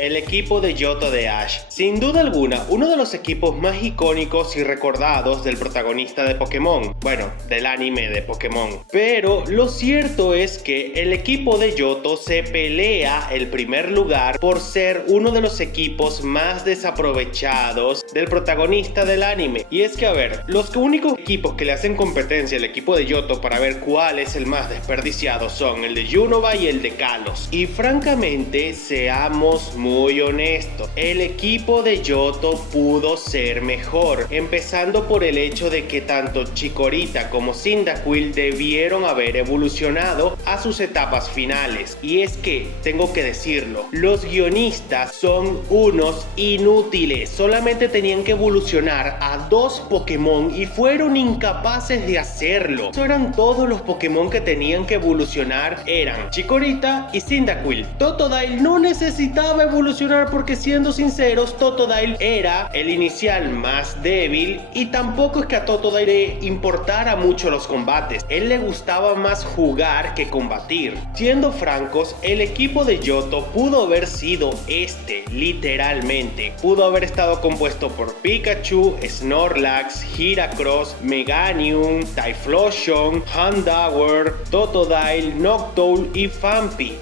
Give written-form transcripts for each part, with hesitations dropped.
El equipo de Johto de Ash. Sin duda alguna, uno de los equipos más icónicos y recordados del protagonista de Pokémon. Bueno, del anime de Pokémon. Pero lo cierto es que el equipo de Johto se pelea el primer lugar por ser uno de los equipos más desaprovechados del protagonista del anime. Y es que, a ver, los únicos equipos que le hacen competencia al equipo de Johto para ver cuál es el más desperdiciado son el de Unova y el de Kalos. Y francamente, seamos muy honestos, el equipo de Johto pudo ser mejor, empezando por el hecho de que tanto Chikorita como Cyndaquil debieron haber evolucionado a sus etapas finales. Y es que, tengo que decirlo, los guionistas son unos inútiles, solamente tenían que evolucionar a 2 Pokémon y fueron incapaces de hacerlo. Eso eran todos los Pokémon que tenían que evolucionar, eran Chikorita y Cyndaquil. Totodile no necesitaba evolucionar porque, siendo sinceros, Totodile era el inicial más débil y tampoco es que a Totodile le importara mucho los combates. Él le gustaba más jugar que combatir. Siendo francos, el equipo de Johto pudo haber sido literalmente. Pudo haber estado compuesto por Pikachu, Snorlax, Heracross, Meganium, Typhlosion, Houndour, Totodile, Noctowl y Phanpy.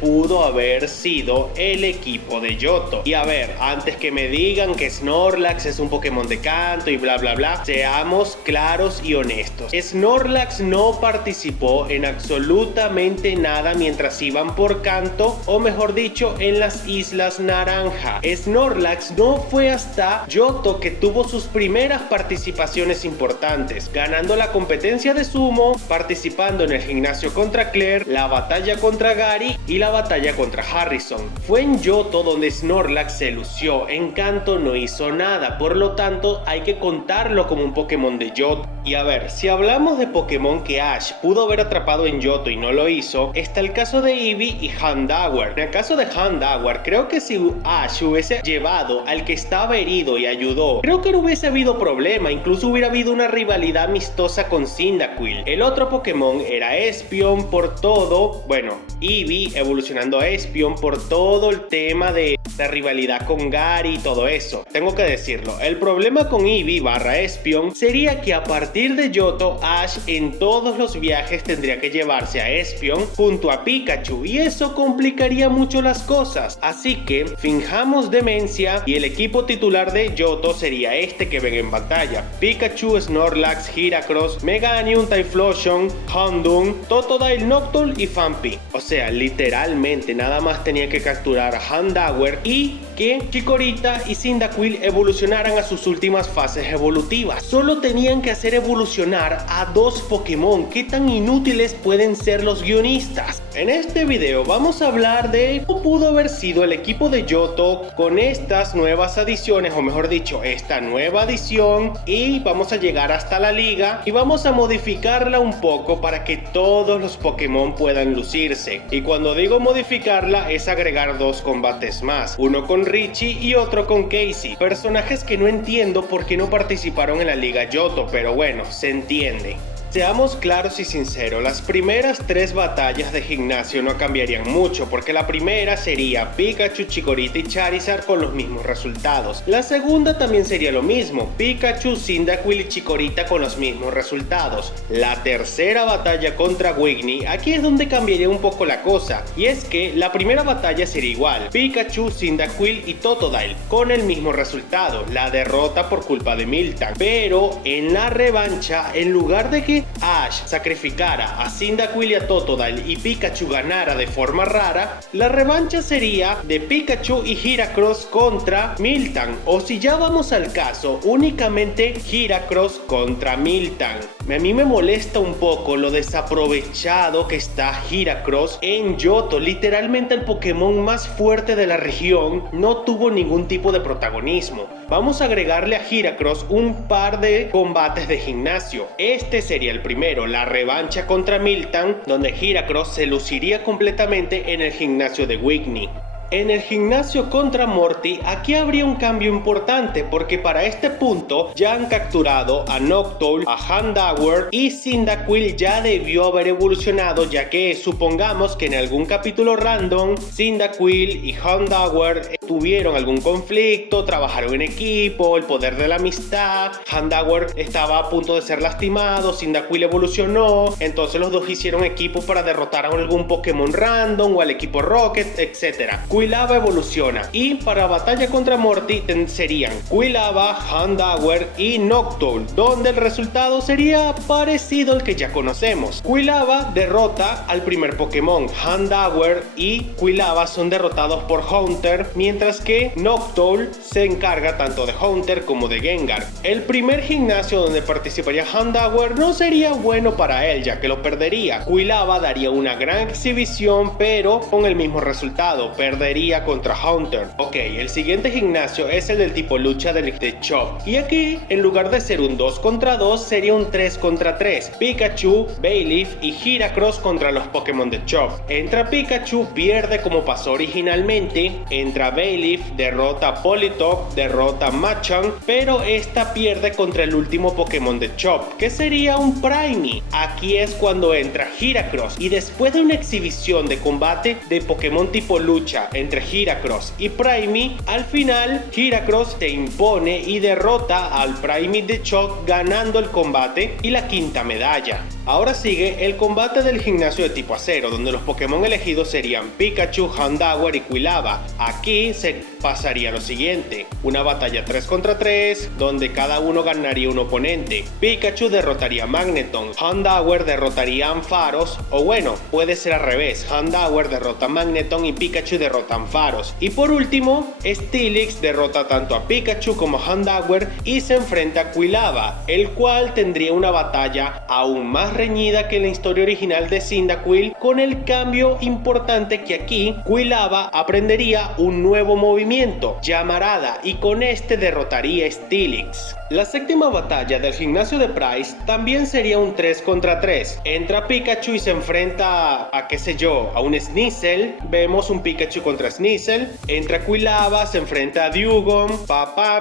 Pudo haber sido el equipo de Johto. Y a ver, antes que me digan que Snorlax es un Pokémon de canto y bla bla bla, seamos claros y honestos. Snorlax no participó en absolutamente nada mientras iban por canto, o mejor dicho, en las Islas Naranja. Snorlax no fue hasta Johto que tuvo sus primeras participaciones importantes, ganando la competencia de sumo, participando en el gimnasio contra Claire, la batalla contra Gary y la batalla contra Harrison. Fue en Johto donde Snorlax se lució, en canto no hizo nada, por lo tanto hay que contarlo como un Pokémon de Johto. Y a ver, si hablamos de Pokémon que Ash pudo haber atrapado en Johto y no lo hizo, está el caso de Eevee y Houndour. En el caso de Houndour, creo que si Ash hubiese llevado al que estaba herido y ayudó, creo que no hubiese habido problema, incluso hubiera habido una rivalidad amistosa con Cyndaquil. El otro Pokémon era Espeon por todo, bueno, Eevee evolucionando a Espeon por todo el tema de la rivalidad con Gary y todo eso. Tengo que decirlo, el problema con Eevee barra Espeon sería que a partir de Johto, Ash en todos los viajes tendría que llevarse a Espeon junto a Pikachu y eso complicaría mucho las cosas. Así que finjamos demencia y el equipo titular de Johto sería este que ven en pantalla: Pikachu, Snorlax, Heracross, Meganium, Typhlosion, Houndour, Totodile, Noctowl y Phanpy. O sea, literalmente nada más tenía que capturar a Houndour y que Chikorita y Cyndaquil evolucionaran a sus últimas fases evolutivas. Solo tenían que hacer evolucionar a 2 Pokémon. ¿Qué tan inútiles pueden ser los guionistas? En este video vamos a hablar de cómo pudo haber sido el equipo de Johto con estas nuevas adiciones, o mejor dicho, esta nueva adición, y vamos a llegar hasta la liga y vamos a modificarla un poco para que todos los Pokémon puedan lucirse. Y cuando digo modificarla es agregar 2 combates más, uno con Richie y otro con Casey, personajes que no entiendo por qué no participaron en la liga Johto, pero bueno, se entiende. Seamos claros y sinceros, las primeras 3 batallas de gimnasio no cambiarían mucho, porque la primera sería Pikachu, Chikorita y Charizard con los mismos resultados. La segunda también sería lo mismo, Pikachu, Cyndaquil y Chikorita con los mismos resultados. La tercera batalla contra Wigny, aquí es donde cambiaría un poco la cosa, y es que la primera batalla sería igual, Pikachu, Cyndaquil y Totodile con el mismo resultado, la derrota por culpa de Miltank. Pero en la revancha, en lugar de que Ash sacrificara a Cyndaquil y a Totodile y Pikachu ganara de forma rara, la revancha sería de Pikachu y Heracross contra Miltank, o si ya vamos al caso, únicamente Heracross contra Miltank. A mí me molesta un poco lo desaprovechado que está Heracross en Johto. Literalmente el Pokémon más fuerte de la región no tuvo ningún tipo de protagonismo. Vamos a agregarle a Heracross un par de combates de gimnasio. Este sería el primero, la revancha contra Miltank, donde Heracross se luciría completamente en el gimnasio de Wigny. En el gimnasio contra Morty, aquí habría un cambio importante porque para este punto ya han capturado a Noctowl, a Houndour y Cyndaquil ya debió haber evolucionado, ya que supongamos que en algún capítulo random Cyndaquil y Houndour tuvieron algún conflicto, trabajaron en equipo, el poder de la amistad, Houndour estaba a punto de ser lastimado, Cyndaquil evolucionó, entonces los dos hicieron equipo para derrotar a algún Pokémon random o al equipo Rocket, etc. Quilava evoluciona y para batalla contra Morty serían Quilava, Houndour y Noctowl, donde el resultado sería parecido al que ya conocemos. Quilava derrota al primer Pokémon, Houndour y Quilava son derrotados por Haunter, mientras que Noctowl se encarga tanto de Haunter como de Gengar. El primer gimnasio donde participaría Houndour no sería bueno para él, ya que lo perdería. Quilava daría una gran exhibición, pero con el mismo resultado, perdería contra Haunter. Ok, el siguiente gimnasio es el del tipo lucha de Chop, y aquí en lugar de ser un 2 contra 2 sería un 3 contra 3. Pikachu, Bayleef y Heracross contra los Pokémon de Chop. Entra Pikachu, pierde como pasó originalmente. Entra Bayleef, derrota a Politoed, derrota a Machamp, pero esta pierde contra el último Pokémon de Chop, que sería un Primey. Aquí es cuando entra Heracross, y después de una exhibición de combate de Pokémon tipo lucha entre Heracross y Primey, al final Heracross se impone y derrota al Primey de Chop, ganando el combate y la quinta medalla. Ahora sigue el combate del gimnasio de tipo acero, donde los Pokémon elegidos serían Pikachu, Houndour y Quilava. Aquí se pasaría lo siguiente: una batalla 3 contra 3, donde cada uno ganaría un oponente. Pikachu derrotaría a Magneton, Houndour derrotaría a Ampharos, o bueno, puede ser al revés, Houndour derrota a Magneton y Pikachu derrota a Ampharos. Y por último, Steelix derrota tanto a Pikachu como a Houndour y se enfrenta a Quilava, el cual tendría una batalla aún más reñida que en la historia original de Cyndaquil, con el cambio importante que aquí Quilava aprendería un nuevo movimiento, Llamarada, y con este derrotaría a Steelix. La séptima batalla del gimnasio de Pryce también sería un 3 contra 3. Entra Pikachu y se enfrenta a qué sé yo, a un Sneasel. Vemos un Pikachu contra Sneasel. Entra Quilava, se enfrenta a Dewgong,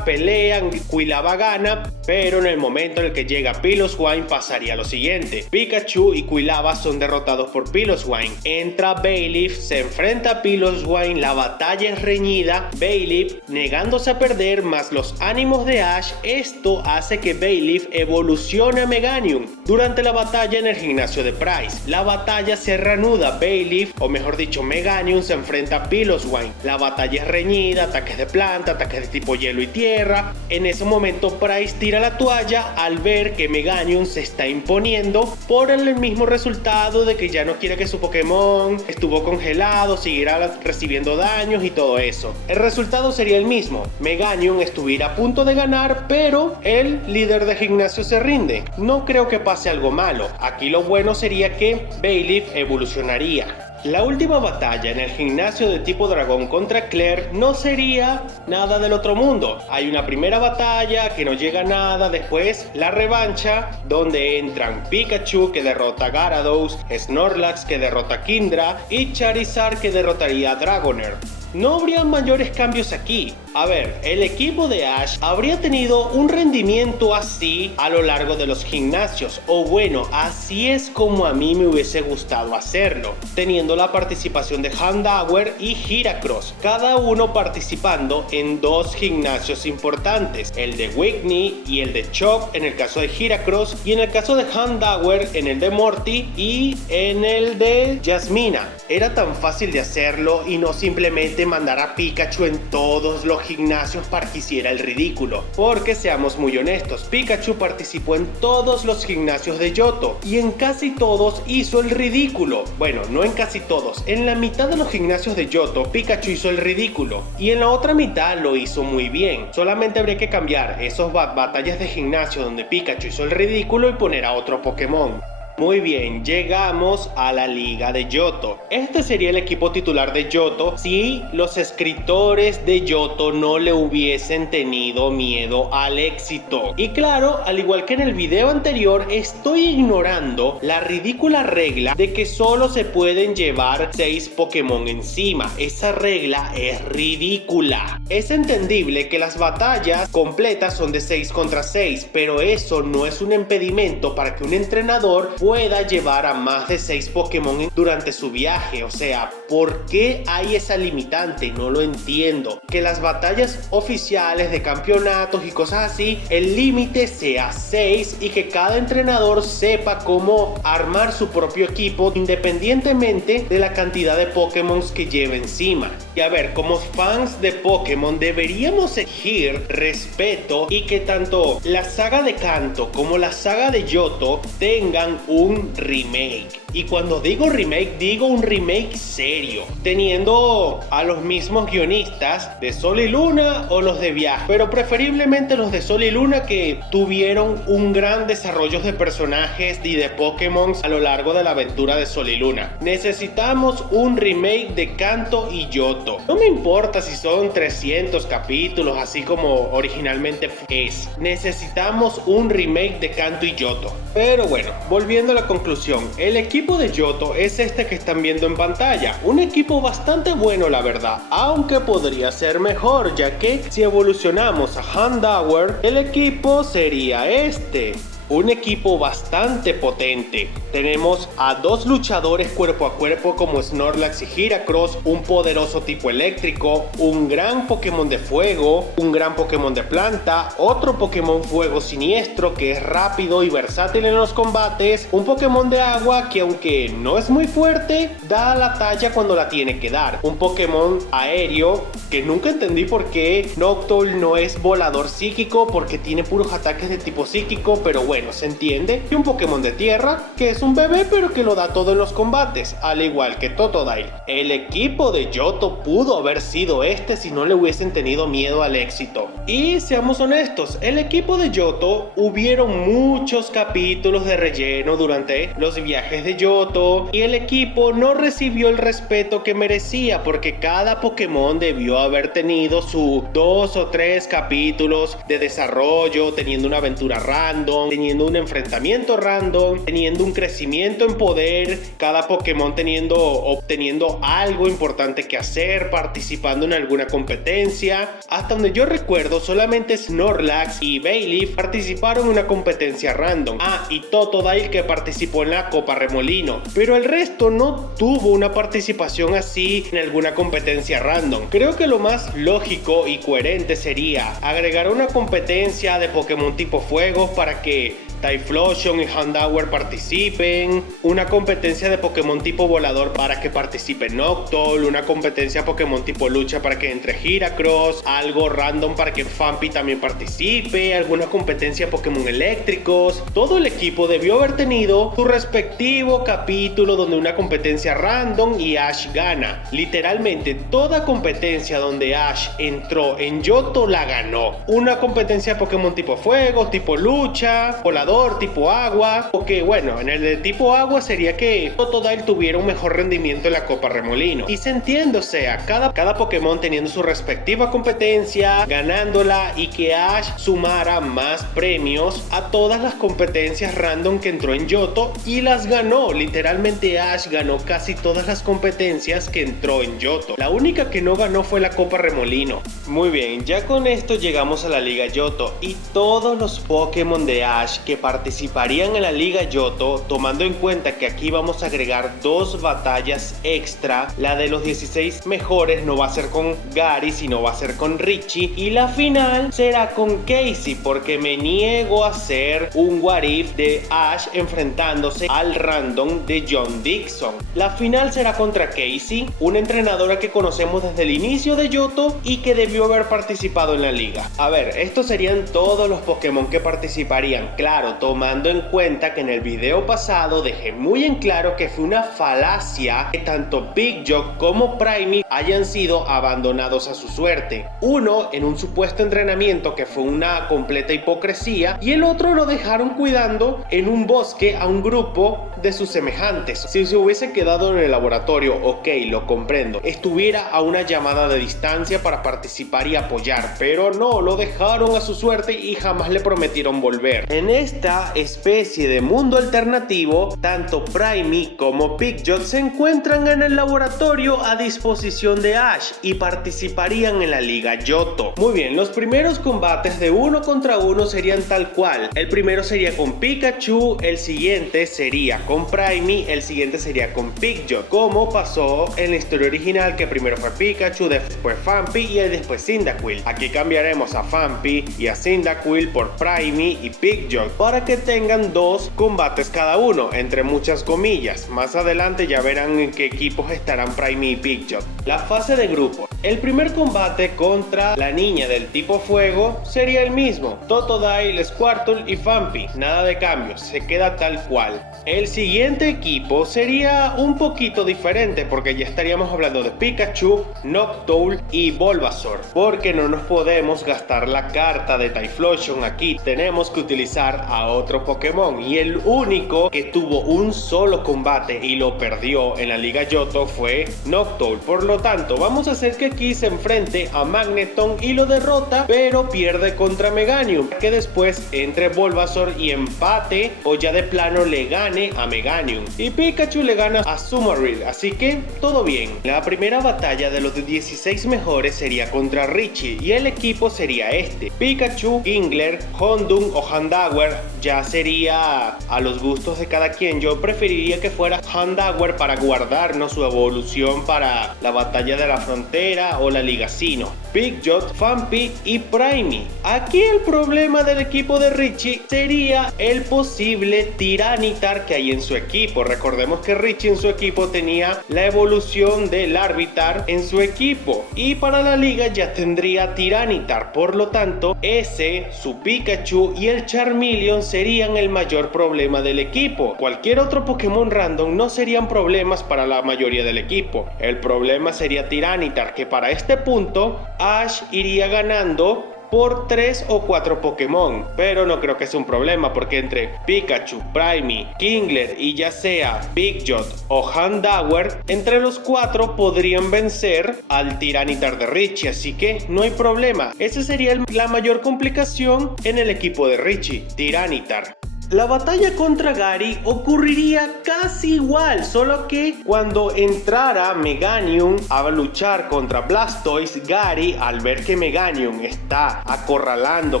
pelean, Quilava gana, pero en el momento en el que llega Piloswine pasaría lo siguiente: Pikachu y Quilava son derrotados por Piloswine. Entra Bayleef, se enfrenta a Piloswine, la batalla es reñida, Bayleef negándose a perder, más los ánimos de Ash. Esto hace que Bayleef evolucione a Meganium. Durante la batalla en el gimnasio de Pryce, la batalla se reanuda, Bayleef, o mejor dicho Meganium, se enfrenta a Piloswine. La batalla es reñida, ataques de planta, ataques de tipo hielo y tierra. En ese momento Pryce tira la toalla al ver que Meganium se está imponiendo por el mismo resultado de que ya no quiere que su Pokémon estuvo congelado, seguirá recibiendo daños y todo eso. El resultado sería el mismo: Meganium estuviera a punto de ganar, pero el líder de gimnasio se rinde. No creo que pase algo malo. Aquí lo bueno sería que Bayleef evolucionaría. La última batalla en el gimnasio de tipo dragón contra Claire no sería nada del otro mundo. Hay una primera batalla que no llega a nada, después la revancha, donde entran Pikachu, que derrota a Gyarados, Snorlax, que derrota a Kindra, y Charizard, que derrotaría a Dragonair. No habría mayores cambios aquí. A ver, el equipo de Ash habría tenido un rendimiento así a lo largo de los gimnasios, o bueno, así es como a mí me hubiese gustado hacerlo, teniendo la participación de Houndour y Heracross, cada uno participando en dos gimnasios importantes, el de Whitney y el de Chop en el caso de Heracross, y en el caso de Houndour en el de Morty y en el de Jasmina. Era tan fácil de hacerlo y no simplemente mandar a Pikachu en todos los gimnasios para que hiciera el ridículo, porque seamos muy honestos, Pikachu participó en todos los gimnasios de Johto y en casi todos hizo el ridículo. Bueno, no en casi todos, en la mitad de los gimnasios de Johto Pikachu hizo el ridículo y en la otra mitad lo hizo muy bien. Solamente habría que cambiar esos batallas de gimnasio donde Pikachu hizo el ridículo y poner a otro Pokémon. Muy bien, llegamos a la Liga de Johto. Este sería el equipo titular de Johto si los escritores de Johto no le hubiesen tenido miedo al éxito. Y claro, al igual que en el video anterior, estoy ignorando la ridícula regla de que solo se pueden llevar 6 Pokémon encima. Esa regla es ridícula. Es entendible que las batallas completas son de 6 contra 6, pero eso no es un impedimento para que un entrenador pueda llevar a más de 6 Pokémon durante su viaje. O sea, ¿por qué hay esa limitante? No lo entiendo. Que las batallas oficiales de campeonatos y cosas así, el límite sea 6 y que cada entrenador sepa cómo armar su propio equipo independientemente de la cantidad de Pokémon que lleve encima. Y a ver, como fans de Pokémon deberíamos exigir respeto y que tanto la saga de Kanto como la saga de Johto tengan un remake. Y cuando digo remake, digo un remake serio, teniendo a los mismos guionistas de Sol y Luna o los de Viaje, pero preferiblemente los de Sol y Luna, que tuvieron un gran desarrollo de personajes y de Pokémon a lo largo de la aventura de Sol y Luna. Necesitamos un remake de Kanto y Johto. No me importa si son 300 capítulos, así como originalmente es. Necesitamos un remake de Kanto y Johto. Pero bueno, volviendo a la conclusión, el equipo de Johto es este que están viendo en pantalla. Un equipo bastante bueno, la verdad, aunque podría ser mejor, ya que si evolucionamos a Houndour, el equipo sería este. Un equipo bastante potente. Tenemos a 2 luchadores cuerpo a cuerpo como Snorlax y Heracross, un poderoso tipo eléctrico, un gran Pokémon de fuego, un gran Pokémon de planta, otro Pokémon fuego siniestro que es rápido y versátil en los combates, un Pokémon de agua que aunque no es muy fuerte, da la talla cuando la tiene que dar, un Pokémon aéreo que nunca entendí por qué Noctowl no es volador psíquico, porque tiene puros ataques de tipo psíquico, pero bueno, se entiende. Y un Pokémon de tierra que es un bebé pero que lo da todo en los combates, al igual que Totodile. El equipo de Johto pudo haber sido este si no le hubiesen tenido miedo al éxito. Y seamos honestos, el equipo de Johto, hubieron muchos capítulos de relleno durante los viajes de Johto y el equipo no recibió el respeto que merecía, porque cada Pokémon debió haber tenido sus 2 o 3 capítulos de desarrollo, teniendo una aventura random, teniendo un enfrentamiento random, teniendo un crecimiento en poder, cada Pokémon obteniendo algo importante que hacer, participando en alguna competencia. Hasta donde yo recuerdo, solamente Snorlax y Bayleef participaron en una competencia random. Y Totodile, que participó en la Copa Remolino, pero el resto no tuvo una participación así en alguna competencia random. Creo que lo más lógico y coherente sería agregar una competencia de Pokémon tipo fuego para que Typhlosion y Houndour participen, una competencia de Pokémon tipo volador para que participe Noctowl, una competencia Pokémon tipo lucha para que entre Heracross, algo random para que Phanpy también participe, alguna competencia Pokémon eléctricos. Todo el equipo debió haber tenido su respectivo capítulo donde una competencia random y Ash gana. Literalmente toda competencia donde Ash entró en Johto la ganó. Una competencia Pokémon tipo fuego, tipo lucha, volador, tipo agua, o que bueno, en el de tipo agua sería que Totodile tuviera un mejor rendimiento en la Copa Remolino. Y se entiende, o sea, cada Pokémon teniendo su respectiva competencia, ganándola, y que Ash sumara más premios a todas las competencias random que entró en Johto y las ganó. Literalmente Ash ganó casi todas las competencias que entró en Johto. La única que no ganó fue la Copa Remolino. Muy bien, ya con esto llegamos a la Liga Johto y todos los Pokémon de Ash que participarían en la Liga Johto, tomando en cuenta que aquí vamos a agregar 2 batallas extra. La de los 16 mejores no va a ser con Gary, sino va a ser con Richie, y la final será con Casey, porque me niego a hacer un What If de Ash enfrentándose al random de John Dixon. La final será contra Casey, una entrenadora que conocemos desde el inicio de Johto y que debió haber participado en la liga. A ver, estos serían todos los Pokémon que participarían. Claro, Claro, tomando en cuenta que en el video pasado dejé muy en claro que fue una falacia que tanto Big Jog como Primey hayan sido abandonados a su suerte. Uno en un supuesto entrenamiento que fue una completa hipocresía y el otro lo dejaron cuidando en un bosque a un grupo de sus semejantes. Si se hubiese quedado en el laboratorio, ok, lo comprendo, estuviera a una llamada de distancia para participar y apoyar, pero no, lo dejaron a su suerte y jamás le prometieron volver. En esta especie de mundo alternativo, tanto Primey como Big Jog se encuentran en el laboratorio a disposición de Ash y participarían en la Liga Johto. Muy bien, los primeros combates de 1 contra 1 serían tal cual. El primero sería con Pikachu, el siguiente sería con Primey, el siguiente sería con Big Jog, como pasó en la historia original, que primero fue Pikachu, después Phanpy y después Cyndaquil. Aquí cambiaremos a Phanpy y a Cyndaquil por Primey y Big Jog para que tengan 2 combates cada uno, entre muchas comillas. Más adelante ya verán en qué equipos estarán Primey y Big Jog. La fase de grupo. El primer combate contra la niña del tipo fuego sería el mismo: Totodile, Squirtle y Phanpy. Nada de cambios, se queda tal cual. El siguiente equipo sería un poquito diferente porque ya estaríamos hablando de Pikachu, Noctowl y Bulbasaur, porque no nos podemos gastar la carta de Typhlosion aquí, tenemos que utilizar a otro Pokémon, y el único que tuvo un solo combate y lo perdió en la Liga Johto fue Noctowl. Por lo tanto, vamos a hacer que aquí se enfrente a Magneton y lo derrota, pero pierde contra Meganium, que después entre Bulbasaur y empate o ya de plano le gane a Meganium, y Pikachu le gana a Summeril, así que todo bien. La primera batalla de los 16 mejores sería contra Richie y el equipo sería este: Pikachu, Kingler, Houndoom o Houndour. Ya sería a los gustos de cada quien. Yo preferiría que fuera Houndour para guardarnos su evolución para la batalla de la frontera o la Liga Sinnoh. Big Jog, Phanpy y Primey. Aquí el problema del equipo de Richie sería el posible Tiranitar que hay en su equipo. Recordemos que Richie en su equipo tenía la evolución del Larvitar en su equipo, y para la liga ya tendría Tiranitar. Por lo tanto, ese, su Pikachu y el Charmeleon serían el mayor problema del equipo. Cualquier otro Pokémon random no serían problemas para la mayoría del equipo. El problema sería Tiranitar, que para este punto Ash iría ganando por 3 o 4 Pokémon, pero no creo que sea un problema porque entre Pikachu, Primey, Kingler y ya sea Big Jog o Houndour, entre los 4 podrían vencer al Tiranitar de Richie, así que no hay problema. Esa sería la mayor complicación en el equipo de Richie, Tiranitar. La batalla contra Gary ocurriría casi igual, solo que cuando entrara Meganium a luchar contra Blastoise, Gary, al ver que Meganium está acorralando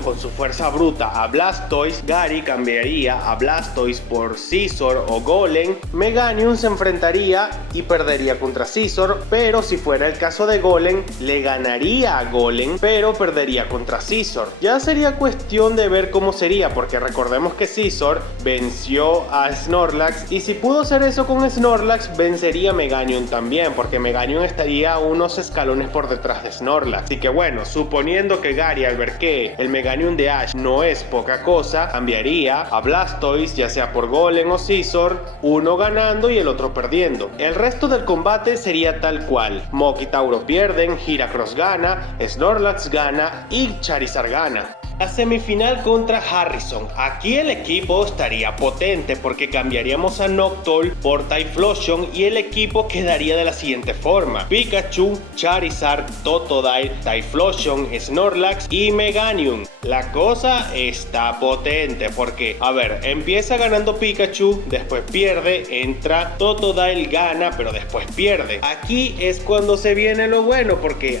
con su fuerza bruta a Blastoise, Gary cambiaría a Blastoise por Scizor o Golem. Meganium se enfrentaría y perdería contra Scizor, pero si fuera el caso de Golem, le ganaría a Golem, pero perdería contra Scizor. Ya sería cuestión de ver cómo sería, porque recordemos que Scizor venció a Snorlax, y si pudo hacer eso con Snorlax, vencería a Meganium también, porque Meganium estaría unos escalones por detrás de Snorlax. Así que bueno, suponiendo que Gary, al ver que el Meganium de Ash no es poca cosa, cambiaría a Blastoise, ya sea por Golem o Scizor, uno ganando y el otro perdiendo. El resto del combate sería tal cual: Muk y Tauro pierden, Heracross gana, Snorlax gana y Charizard gana. La semifinal contra Harrison. Aquí el equipo estaría potente porque cambiaríamos a Noctowl por Typhlosion y el equipo quedaría de la siguiente forma: Pikachu, Charizard, Totodile, Typhlosion, Snorlax y Meganium. La cosa está potente porque, a ver, empieza ganando Pikachu, después pierde, entra Totodile, gana, pero después pierde. Aquí es cuando se viene lo bueno porque,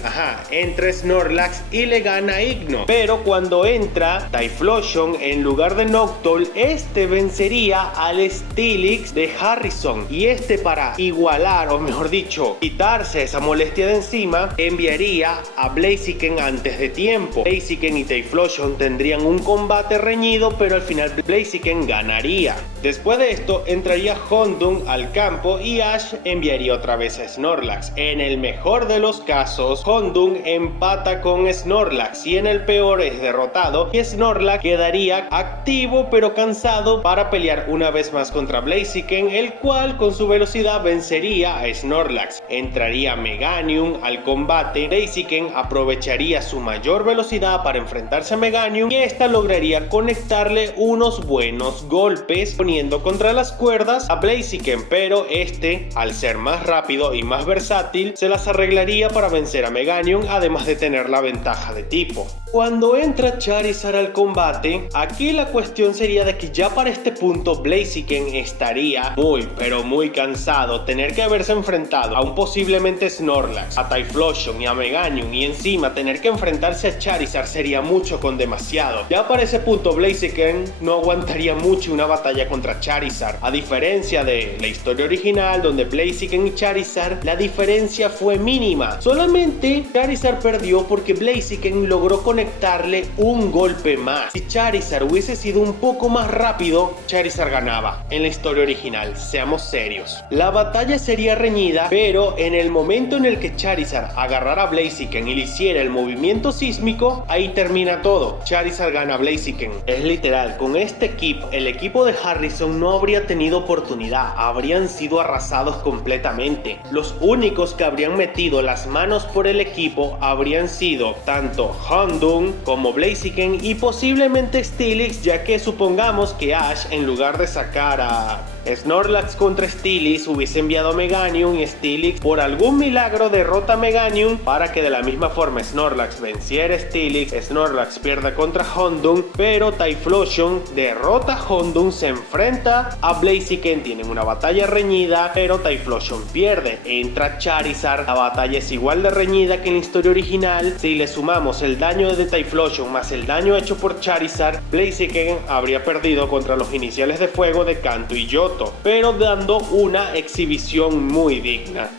entra Snorlax y le gana a Igno, pero cuando entra Typhlosion en lugar de Noctowl, este vencería al Steelix de Harrison, y este, para igualar, o mejor dicho, quitarse esa molestia de encima, enviaría a Blaziken antes de tiempo. Blaziken y Typhlosion tendrían un combate reñido, pero al final Blaziken ganaría. Después de esto entraría Houndoom al campo y Ash enviaría otra vez a Snorlax. En el mejor de los casos, Houndoom empata con Snorlax, y en el peor es derrotado derrotado y Snorlax quedaría activo pero cansado para pelear una vez más contra Blaziken, el cual con su velocidad vencería a Snorlax. Entraría Meganium al combate, Blaziken aprovecharía su mayor velocidad para enfrentarse a Meganium y esta lograría conectarle unos buenos golpes poniendo contra las cuerdas a Blaziken, pero este, al ser más rápido y más versátil, se las arreglaría para vencer a Meganium, además de tener la ventaja de tipo. Cuando entra Charizard al combate, aquí la cuestión sería de que ya para este punto Blaziken estaría muy pero muy cansado, tener que haberse enfrentado a un posiblemente Snorlax, a Typhlosion y a Meganium, y encima tener que enfrentarse a Charizard sería mucho con demasiado. Ya para ese punto Blaziken no aguantaría mucho una batalla contra Charizard, a diferencia de la historia original donde Blaziken y Charizard la diferencia fue mínima. Solamente Charizard perdió porque Blaziken logró conectarle un golpe más. Si Charizard hubiese sido un poco más rápido, Charizard ganaba en la historia original, seamos serios. La batalla sería reñida, pero en el momento en el que Charizard agarrara a Blaziken y le hiciera el movimiento sísmico, ahí termina todo. Charizard gana a Blaziken. Es literal, con este equipo, el equipo de Harrison no habría tenido oportunidad, habrían sido arrasados completamente. Los únicos que habrían metido las manos por el equipo habrían sido tanto Houndoom como Blaziken y posiblemente Steelix, ya que supongamos que Ash, en lugar de sacar a Snorlax contra Steelix, hubiese enviado a Meganium y Steelix por algún milagro derrota a Meganium para que de la misma forma Snorlax venciera a Steelix, Snorlax pierda contra Houndoom, pero Typhlosion derrota a Houndoom, se enfrenta a Blaziken, tienen una batalla reñida, pero Typhlosion pierde, entra Charizard, la batalla es igual de reñida que en la historia original. Si le sumamos el daño de Typhlosion más el daño hecho por Charizard, Blaziken habría perdido contra los iniciales de fuego de Kanto y Johto, pero dando una exhibición muy digna.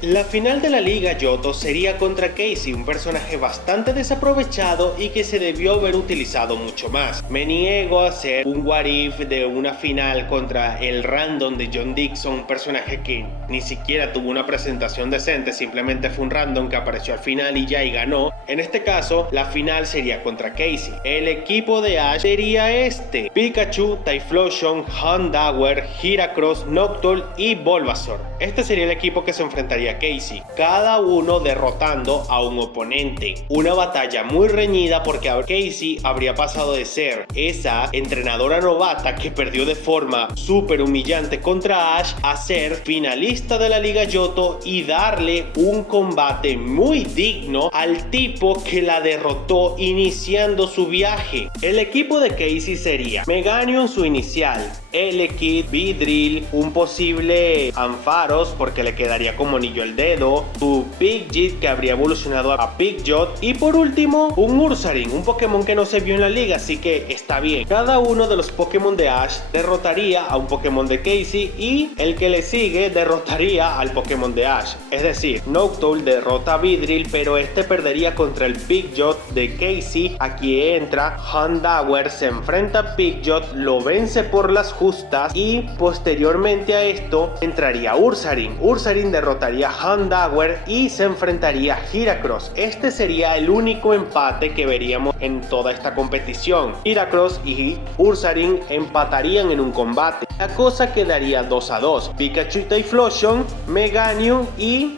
La final de la Liga Johto sería contra Casey, un personaje bastante desaprovechado y que se debió haber utilizado mucho más. Me niego a hacer un what if de una final contra el random de John Dixon, un personaje que ni siquiera tuvo una presentación decente, simplemente fue un random que apareció al final y ya y ganó. En este caso, la final sería contra Casey. El equipo de Ash sería este: Pikachu, Typhlosion, Houndour, Heracross, Noctowl y Bulbasaur. Este sería el equipo que se enfrentaría a Casey, cada uno derrotando a un oponente. Una batalla muy reñida porque Casey habría pasado de ser esa entrenadora novata que perdió de forma súper humillante contra Ash a ser finalista de la Liga Johto y darle un combate muy digno al tipo que la derrotó iniciando su viaje. El equipo de Casey sería Meganium, su inicial, Elekid, Beedrill, un posible Ampharos porque le quedaría como anillo al dedo, su Pidgeot que habría evolucionado a Pidgeot y por último un Ursaring, un Pokémon que no se vio en la liga, así que está bien. Cada uno de los Pokémon de Ash derrotaría a un Pokémon de Casey y el que le sigue derrotaría al Pokémon de Ash. Es decir, Noctowl derrota a Beedrill, pero este perdería contra el Pidgeot de Casey. Aquí entra Houndour, se enfrenta a Pidgeot, lo vence por las justas y posteriormente a esto entraría Ursaring. Ursaring derrotaría a Houndour y se enfrentaría a Heracross. Este sería el único empate que veríamos en toda esta competición. Heracross y Ursaring empatarían en un combate. La cosa quedaría 2-2. Pikachu y Typhlosion, Meganium y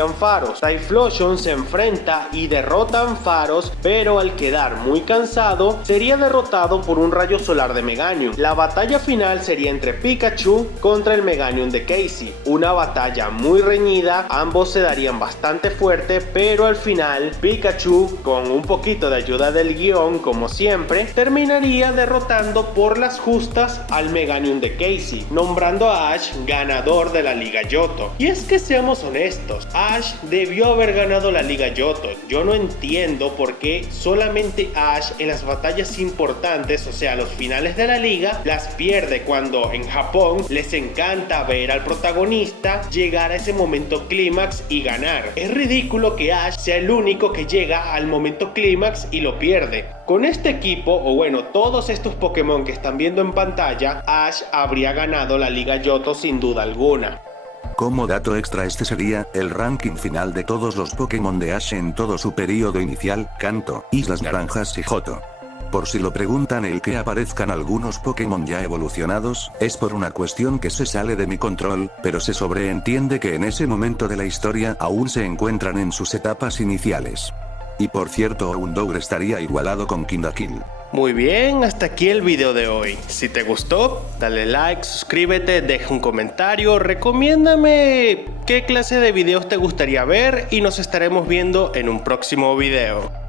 Ampharos. Typhlosion se enfrenta y derrota a Ampharos, pero al quedar muy cansado sería derrotado por un rayo solar de Meganium. La batalla final sería entre Pikachu contra el Meganium de Casey. Una batalla muy reñida, ambos se darían bastante fuerte, pero al final Pikachu, con un poquito de ayuda del guión como siempre, terminaría derrotando por las justas al Meganium de Casey, nombrando a Ash ganador de la Liga Johto. Y es que seamos honestos, Ash debió haber ganado la Liga Johto. Yo no entiendo por qué solamente Ash en las batallas importantes, o sea los finales de la liga, las pierde cuando en Japón les encanta ver al protagonista llegar a ese momento clímax y ganar. Es ridículo que Ash sea el único que llega al momento clímax y lo pierde. Con este equipo, o bueno, todos estos Pokémon que están viendo en pantalla, Ash habría ganado la Liga Johto sin duda alguna. Como dato extra, este sería el ranking final de todos los Pokémon de Ash en todo su periodo inicial, Kanto, Islas Naranjas y Johto. Por si lo preguntan, el que aparezcan algunos Pokémon ya evolucionados, es por una cuestión que se sale de mi control, pero se sobreentiende que en ese momento de la historia aún se encuentran en sus etapas iniciales. Y por cierto, Houndour estaría igualado con Kyndakil. Muy bien, hasta aquí el video de hoy. Si te gustó, dale like, suscríbete, deja un comentario, recomiéndame qué clase de videos te gustaría ver y nos estaremos viendo en un próximo video.